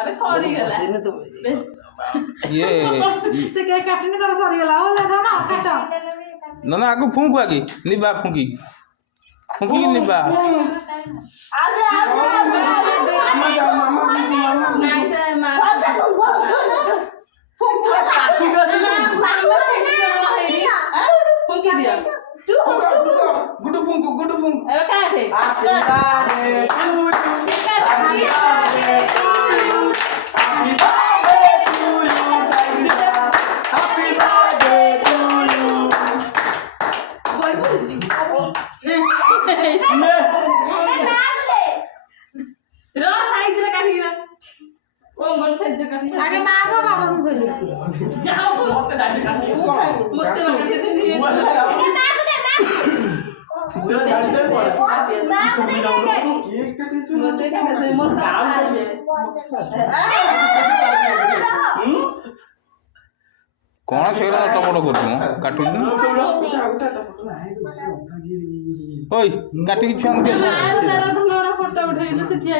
अबे सॉरी गला ये से केक काटने तो सॉरी गला हो ना ना काटो ना ना आगु फूंक आगे निबा फूंकी फूंकी निबा आगे नहीं तो मां फूंकी दिया तू गुडू फूंक अबे काटे आगे मांगो बाबा को दे जाओ मत साइड काटी मत काटी दे पूरा डाल दे मत कौन से तो बड़ कर काटू ओई काटी छुआ फोटो उठाइले से छिया